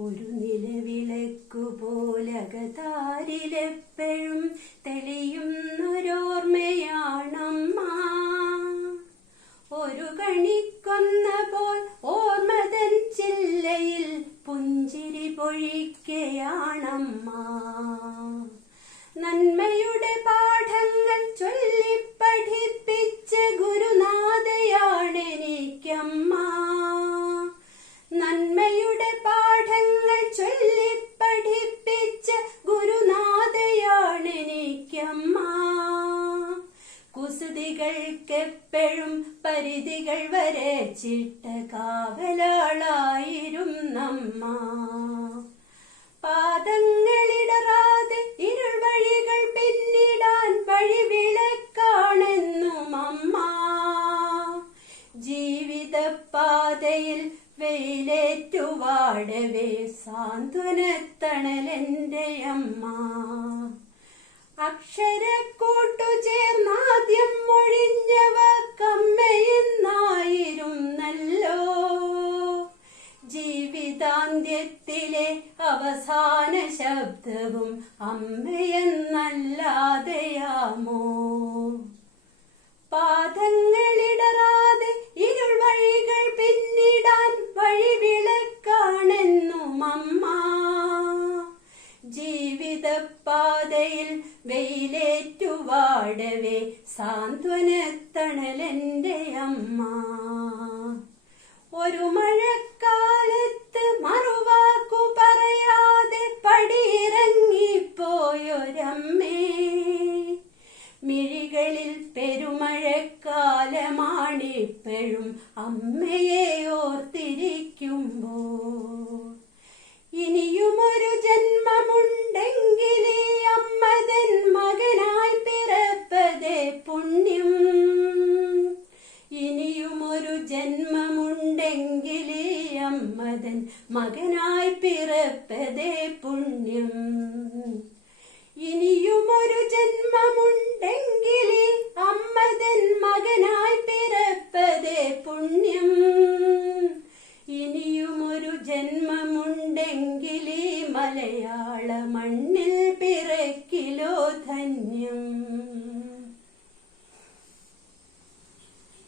ഒരു നിലവിളക്കുപോലകതാരിലെപ്പോഴും തെളിയുന്നൊരോർമ്മയാണമ്മ. ഒരു കണിക്കൊന്ന പോൽ ഓർമ്മതൻ ചില്ലയിൽ പുഞ്ചിരി പൊഴിക്കയാണമ്മ. നന്മയുടെ പാഠങ്ങൾ ചൊല്ലിപ്പഠിപ്പിച്ച ഗുരുനാഥയാണെനിക്കമ്മ. നന്മയുടെ പാഠങ്ങൾ ചൊല്ലിപ്പഠിപ്പിച്ച ഗുരുനാഥയാണെനിക്കമ്മ. കുസൃതികൾക്കെപ്പോഴും പരിധികൾ വരച്ചിട്ട കാവലാളായിരുന്നമ്മ. പാദങ്ങളിടറാതെ ഇരുൾ വഴികൾ പിന്നിടാൻ വഴിവിളക്കാണെന്നും അമ്മ. ജീവിതപാതയിൽ വെയിലേറ്റുവാടവേ സാന്ത്വനത്തണലെന്റെ അമ്മ. അക്ഷരക്കൂട്ടു ചേർന്നാദ്യം മൊഴിഞ്ഞവക്കമ്മയെന്നായിരുന്നല്ലോ. ജീവിതാന്ത്യത്തിലെ അവസാന ശബ്ദവും അമ്മയെന്നല്ലാതെയാമോ? പാദങ്ങളിടറാതെ ഇരുൾ വഴികൾ പിന്നിടാൻ വഴിവിളക്കാണെന്നും അമ്മ. ജീവിതപാതയിൽ വെയിലേറ്റുവാടവേ സാന്ത്വനത്തണലെന്റെ അമ്മ. ഒരു മഴക്കാലത്ത് മറുവാക്കു പറയാതെ പടിയിറങ്ങിപ്പോയൊരമ്മേ. മിഴികളിൽ പെരുമഴക്കാലമാണിപ്പോഴും അമ്മയെ ഓർത്തിരിക്കുമ്പോൾ. ഇനിയുമൊരു ജന്മമുണ്ടെങ്കിൽ ഈ അമ്മതൻ മകനായി പിറപ്പതേ പുണ്യം. ഇനിയുമൊരു ജന്മമുണ്ടെങ്കിൽ ഈ അമ്മതൻ മകനായി പിറപ്പതേ പുണ്യം. ഇനിയുമൊരു ജന്മമുണ്ടെങ്കിൽ ഈ അമ്മതൻ മകനായി പിറപ്പതേ പുണ്യം. ഇനിയുമൊരു ജന്മമുണ്ടെങ്കിൽ ഈ മലയാള മണ്ണിൽ